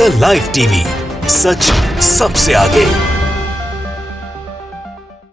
The live TV, सच सबसे आगे।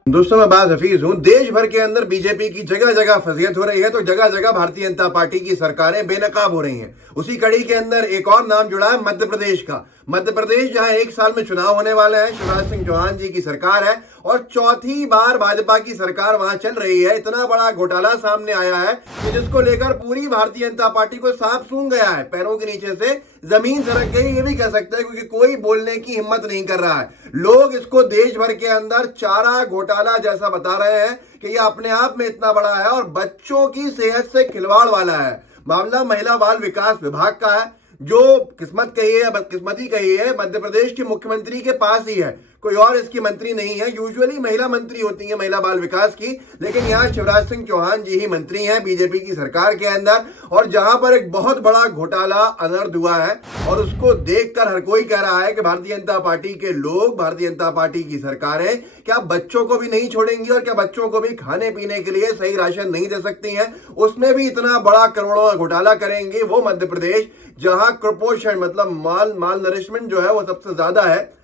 दोस्तों, मैं बाज हफीज हूं। देश भर के अंदर बीजेपी की जगह जगह फजीहत हो रही है, तो जगह जगह भारतीय जनता पार्टी की सरकारें बेनकाब हो रही हैं। उसी कड़ी के अंदर एक और नाम जुड़ा है मध्य प्रदेश का। मध्य प्रदेश जहां एक साल में चुनाव होने वाले हैं, शिवराज सिंह चौहान जी की सरकार है और चौथी बार भाजपा की सरकार वहां चल रही है। इतना बड़ा घोटाला सामने आया है कि जिसको लेकर पूरी भारतीय जनता पार्टी को सांप सूंघ गया है, पैरों के नीचे से जमीन सरक गई, ये भी कह सकते हैं, क्योंकि कोई बोलने की हिम्मत नहीं कर रहा है। लोग इसको देश भर के अंदर चारा घोटाला जैसा बता रहे हैं कि ये अपने आप में इतना बड़ा है और बच्चों की सेहत से खिलवाड़ वाला है। मामला महिला बाल विकास विभाग का है, जो किस्मत कही है, बदकिस्मती कही है, मध्य प्रदेश के मुख्यमंत्री के पास ही है। कोई और इसकी मंत्री नहीं है। यूजुअली महिला मंत्री होती है महिला बाल विकास की, लेकिन यहाँ शिवराज सिंह चौहान जी ही मंत्री हैं बीजेपी की सरकार के अंदर। और जहां पर एक बहुत बड़ा घोटाला अनर्थ हुआ है और उसको देखकर हर कोई कह रहा है कि भारतीय जनता पार्टी के लोग, भारतीय जनता पार्टी की सरकारें क्या बच्चों को भी नहीं छोड़ेंगी और क्या बच्चों को भी खाने पीने के लिए सही राशन नहीं दे सकती हैं, उसमें भी इतना बड़ा करोड़ों का घोटाला करेंगे। वो मध्य प्रदेश जहां कुपोषण मतलब माल नरिशमेंट जो है वो सबसे ज्यादा है।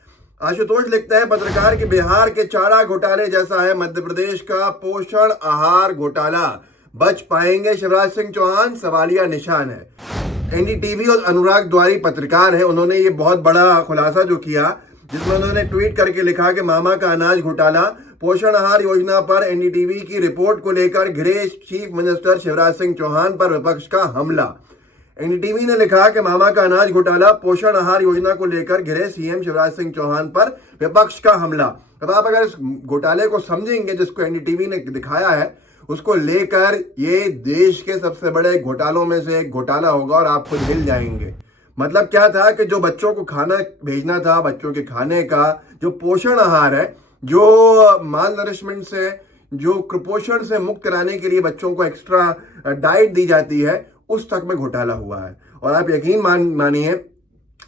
आशुतोष लिखते हैं पत्रकार कि बिहार के चारा घोटाले जैसा है मध्य प्रदेश का पोषण आहार घोटाला। बच पाएंगे शिवराज सिंह चौहान, सवालिया निशान है। एनडीटीवी और अनुराग द्वारी पत्रकार है, उन्होंने ये बहुत बड़ा खुलासा जो किया, जिसमें उन्होंने ट्वीट करके लिखा कि मामा का अनाज घोटाला, पोषण आहार योजना पर एनडीटीवी की रिपोर्ट को लेकर घिरे चीफ मिनिस्टर शिवराज सिंह चौहान पर विपक्ष का हमला। एनडीटीवी ने लिखा कि मामा का अनाज घोटाला, पोषण आहार योजना को लेकर घिरे सीएम शिवराज सिंह चौहान पर विपक्ष का हमला। अब आप अगर इस घोटाले को समझेंगे जिसको एनडीटीवी ने दिखाया है, उसको लेकर ये देश के सबसे बड़े घोटालों में से एक घोटाला होगा और आप खुद हिल जाएंगे। मतलब क्या था कि जो बच्चों को खाना भेजना था, बच्चों के खाने का जो पोषण आहार है, जो माल नरिशमेंट से, जो कुपोषण से मुक्त कराने के लिए बच्चों को एक्स्ट्रा डाइट दी जाती है, उस तक में घोटाला हुआ है। और आप यकीन मानिए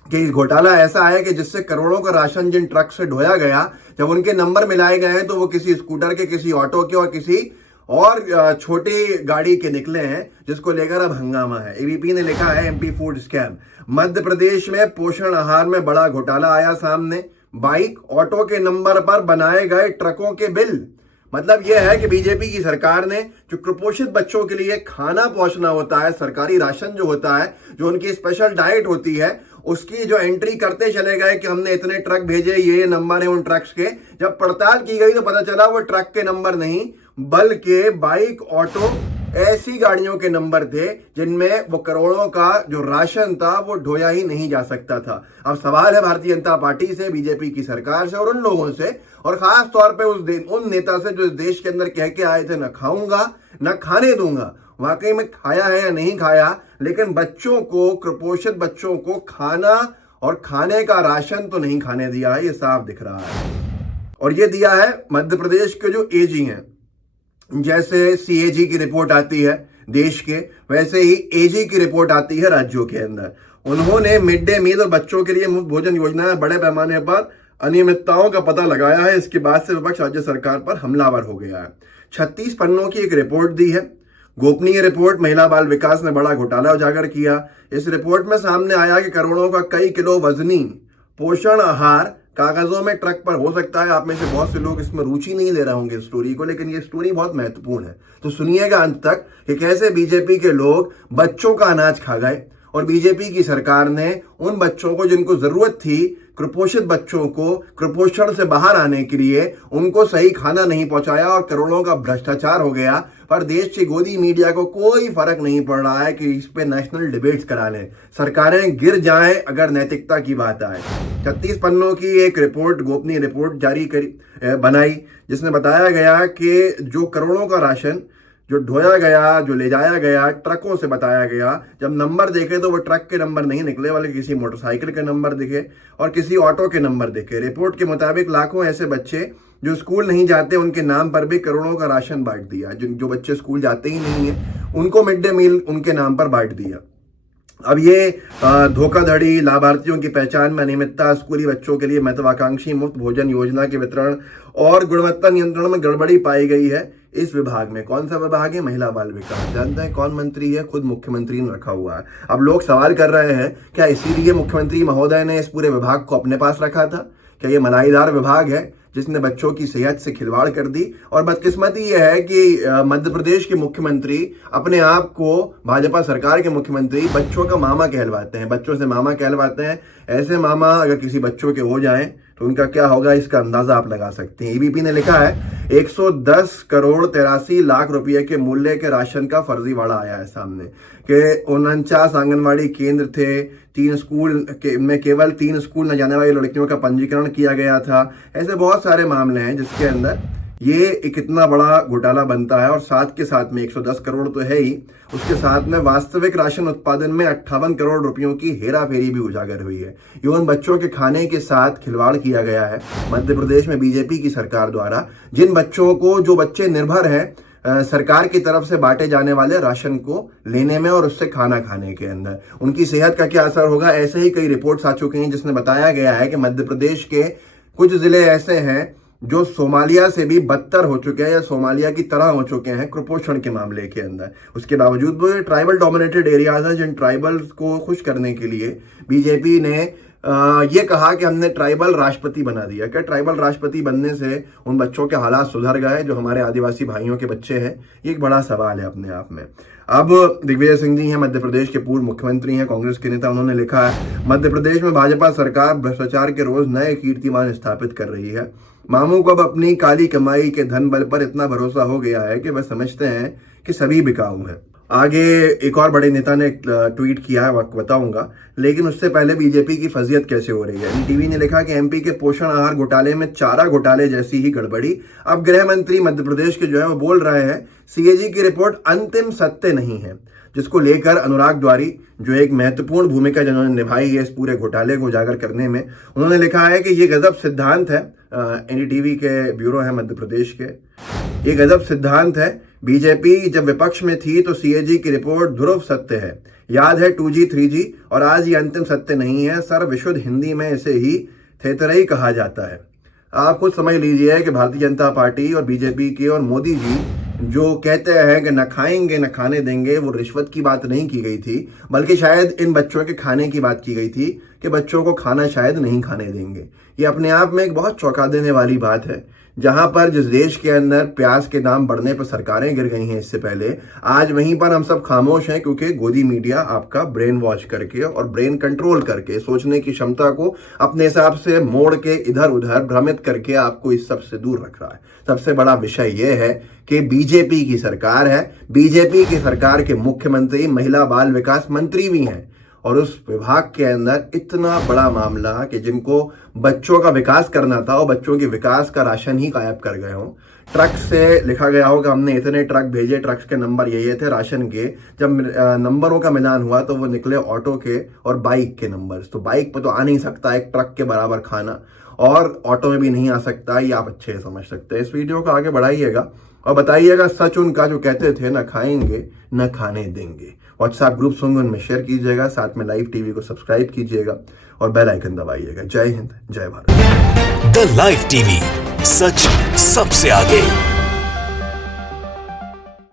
कि घोटाला ऐसा है कि जिससे करोड़ों का राशन जिन ट्रक से ढोया गया, जब उनके नंबर मिलाए गए हैं तो वो किसी स्कूटर के, किसी ऑटो के और किसी और छोटी गाड़ी के निकले हैं, जिसको लेकर अब हंगामा है। एबीपी ने लिखा है MP food scam. Madhya Pradesh में पोषण आहार में बड़ा घोटाला आया सामने। बाइक, ऑटो के नंबर पर बनाए गए ट्रकों के बिल। मतलब यह है कि बीजेपी की सरकार ने जो कुपोषित बच्चों के लिए खाना पहुंचना होता है, सरकारी राशन जो होता है, जो उनकी स्पेशल डाइट होती है, उसकी जो एंट्री करते चले गए कि हमने इतने ट्रक भेजे, ये नंबर है उन ट्रक्स के। जब पड़ताल की गई तो पता चला वो ट्रक के नंबर नहीं, बल्कि बाइक, ऑटो, ऐसी गाड़ियों के नंबर थे जिनमें वो करोड़ों का जो राशन था वो ढोया ही नहीं जा सकता था। अब सवाल है भारतीय जनता पार्टी से, बीजेपी की सरकार से और उन लोगों से, और खास तौर पे उन नेता से जो इस देश के अंदर कह के आए थे न खाऊंगा न खाने दूंगा। वाकई में खाया है या नहीं खाया, लेकिन बच्चों को, कुपोषित बच्चों को खाना और खाने का राशन तो नहीं खाने दिया है, ये साफ दिख रहा है। और ये दिया है मध्य प्रदेश के जो एजी हैं। जैसे सीएजी की रिपोर्ट आती है देश के, वैसे ही एजी की रिपोर्ट आती है राज्यों के अंदर। उन्होंने मिड डे मील और बच्चों के लिए मुफ्त भोजन योजना में बड़े पैमाने पर अनियमितताओं का पता लगाया है। इसके बाद से विपक्ष राज्य सरकार पर हमलावर हो गया है। 36 पन्नों की एक रिपोर्ट दी है, गोपनीय रिपोर्ट। महिला बाल विकास ने बड़ा घोटाला उजागर किया। इस रिपोर्ट में सामने आया कि करोड़ों का कई किलो वजनी पोषण आहार कागजों में ट्रक पर हो सकता है। आप में से बहुत से लोग इसमें रुचि नहीं ले रहे होंगे स्टोरी को, लेकिन ये स्टोरी बहुत महत्वपूर्ण है, तो सुनिएगा अंत तक कि कैसे बीजेपी के लोग बच्चों का अनाज खा गए और बीजेपी की सरकार ने उन बच्चों को जिनको जरूरत थी, कुपोषित बच्चों को कुपोषण से बाहर आने के लिए, उनको सही खाना नहीं पहुंचाया और करोड़ों का भ्रष्टाचार हो गया। पर देश की गोदी मीडिया को कोई फर्क नहीं पड़ रहा है कि इस पे नेशनल डिबेट्स करा लें, सरकारें गिर जाएं अगर नैतिकता की बात आए। 36 पन्नों की एक रिपोर्ट, गोपनीय रिपोर्ट बनाई, जिसने बताया गया कि जो करोड़ों का राशन जो ढोया गया, जो ले जाया गया, ट्रकों से बताया गया, जब नंबर देखे तो वो ट्रक के नंबर नहीं निकले, बल्कि किसी मोटरसाइकिल के नंबर दिखे और किसी ऑटो के नंबर दिखे। रिपोर्ट के मुताबिक लाखों ऐसे बच्चे जो स्कूल नहीं जाते, उनके नाम पर भी करोड़ों का राशन बांट दिया। जो बच्चे स्कूल जाते ही नहीं है, उनको मिड डे मील उनके नाम पर बांट दिया। अब ये धोखाधड़ी, लाभार्थियों की पहचान में अनियमितता, स्कूली बच्चों के लिए महत्वाकांक्षी मुफ्त भोजन योजना के वितरण और गुणवत्ता नियंत्रण में गड़बड़ी पाई गई है। इस विभाग में। कौन सा विभाग है? महिला बाल विकास। जानते हैं कौन मंत्री है? खुद मुख्यमंत्री ने रखा हुआ है। अब लोग सवाल कर रहे हैं क्या इसीलिए मुख्यमंत्री महोदय ने इस पूरे विभाग को अपने पास रखा था? क्या ये मलाईदार विभाग है जिसने बच्चों की सेहत से खिलवाड़ कर दी? और बदकिस्मती ये है कि मध्य प्रदेश के मुख्यमंत्री अपने आप को भाजपा सरकार के मुख्यमंत्री बच्चों का मामा कहलवाते हैं, बच्चों से मामा कहलवाते हैं। ऐसे मामा अगर किसी बच्चों के हो जाएं तो उनका क्या होगा इसका अंदाजा आप लगा सकते हैं। एबीपी ने लिखा है 110 करोड़ 83 लाख रुपए के मूल्य के राशन का फर्जीवाड़ा आया है सामने कि 49 आंगनवाड़ी केंद्र थे, 3 स्कूल में केवल 3 स्कूल न जाने वाली लड़कियों का पंजीकरण किया गया था। ऐसे बहुत सारे मामले हैं जिसके अंदर ये एक इतना बड़ा घोटाला बनता है और साथ के साथ में 110 करोड़ तो है ही, उसके साथ में वास्तविक राशन उत्पादन में 58 करोड़ रुपयों की हेराफेरी भी उजागर हुई है। ये उन बच्चों के खाने के साथ खिलवाड़ किया गया है मध्य प्रदेश में बीजेपी की सरकार द्वारा, जिन बच्चों को, जो बच्चे निर्भर हैं सरकार की तरफ से बांटे जाने वाले राशन को लेने में और उससे खाना खाने के अंदर, उनकी सेहत का क्या असर होगा। ऐसे ही कई रिपोर्ट्स आ चुकी हैं जिसमें बताया गया है कि मध्य प्रदेश के कुछ जिले ऐसे हैं जो सोमालिया से भी बदतर हो चुके हैं या सोमालिया की तरह हो चुके हैं कुपोषण के मामले के अंदर। उसके बावजूद वो ट्राइबल डोमिनेटेड एरियाज हैं जिन ट्राइबल्स को खुश करने के लिए बीजेपी ने ये कहा कि हमने ट्राइबल राष्ट्रपति बना दिया। क्या ट्राइबल राष्ट्रपति बनने से उन बच्चों के हालात सुधर गए जो हमारे आदिवासी भाइयों के बच्चे हैं? ये एक बड़ा सवाल है अपने आप में। अब दिग्विजय सिंह जी हैं, मध्य प्रदेश के पूर्व मुख्यमंत्री हैं, कांग्रेस के नेता। उन्होंने लिखा है मध्य प्रदेश में भाजपा सरकार भ्रष्टाचार के रोज नए कीर्तिमान स्थापित कर रही है। मामू को अब अपनी काली कमाई के धन बल पर इतना भरोसा हो गया है कि वह समझते हैं कि सभी बिकाऊ हैं। आगे एक और बड़े नेता ने ट्वीट किया है, वक्त बताऊंगा, लेकिन उससे पहले बीजेपी की फजीयत कैसे हो रही है। एनडीटीवी ने लिखा कि एमपी के पोषण आहार घोटाले में चारा घोटाले जैसी ही गड़बड़ी। अब गृह मंत्री मध्य प्रदेश के जो है वो बोल रहे हैं सीएजी की रिपोर्ट अंतिम सत्य नहीं है, जिसको लेकर अनुराग द्वारी, जो एक महत्वपूर्ण भूमिका जिन्होंने निभाई है इस पूरे घोटाले को उजागर करने में, उन्होंने लिखा है कि ये गजब सिद्धांत है। एनडीटीवी के ब्यूरो है मध्य प्रदेश के। ये गजब सिद्धांत है। बीजेपी जब विपक्ष में थी तो सीएजी की रिपोर्ट ध्रुव सत्य है। याद है 2G 3G, और आज ये अंतिम सत्य नहीं है। सर विशुद्ध हिंदी में इसे ही थेतरई कहा जाता है। आप खुद समझ लीजिए कि भारतीय जनता पार्टी और बीजेपी के और मोदी जी जो कहते हैं कि न खाएंगे न खाने देंगे, वो रिश्वत की बात नहीं की गई थी, बल्कि शायद इन बच्चों के खाने की बात की गई थी कि बच्चों को खाना शायद नहीं खाने देंगे। ये अपने आप में एक बहुत चौंका देने वाली बात है। जहां पर जिस देश के अंदर प्याज के दाम बढ़ने पर सरकारें गिर गई हैं इससे पहले, आज वहीं पर हम सब खामोश हैं क्योंकि गोदी मीडिया आपका ब्रेन वॉश करके और ब्रेन कंट्रोल करके, सोचने की क्षमता को अपने हिसाब से मोड़ के इधर उधर भ्रमित करके आपको इस सब से दूर रख रहा है। सबसे बड़ा विषय यह है कि बीजेपी की सरकार है, बीजेपी की सरकार के मुख्यमंत्री महिला बाल विकास मंत्री भी हैं, और उस विभाग के अंदर इतना बड़ा मामला कि जिनको बच्चों का विकास करना था और बच्चों के विकास का राशन ही गायब कर गए हों। ट्रक से लिखा गया हो कि हमने इतने ट्रक भेजे, ट्रक्स के नंबर ये थे राशन के। जब नंबरों का मिलान हुआ तो वो निकले ऑटो के और बाइक के नंबर्स। तो बाइक पर तो आ नहीं सकता एक ट्रक के बराबर खाना, और ऑटो में भी नहीं आ सकता, ये आप अच्छे से समझ सकते हैं। इस वीडियो को आगे बढ़ाइएगा और बताइएगा सच उनका जो कहते थे न खाएंगे न खाने देंगे। व्हाट्सएप ग्रुप्स होंगे उनमें शेयर कीजिएगा, साथ में लाइव टीवी को सब्सक्राइब कीजिएगा और बेल आइकन दबाइएगा। जय हिंद, जय भारत। द लाइव टीवी, सच सबसे आगे।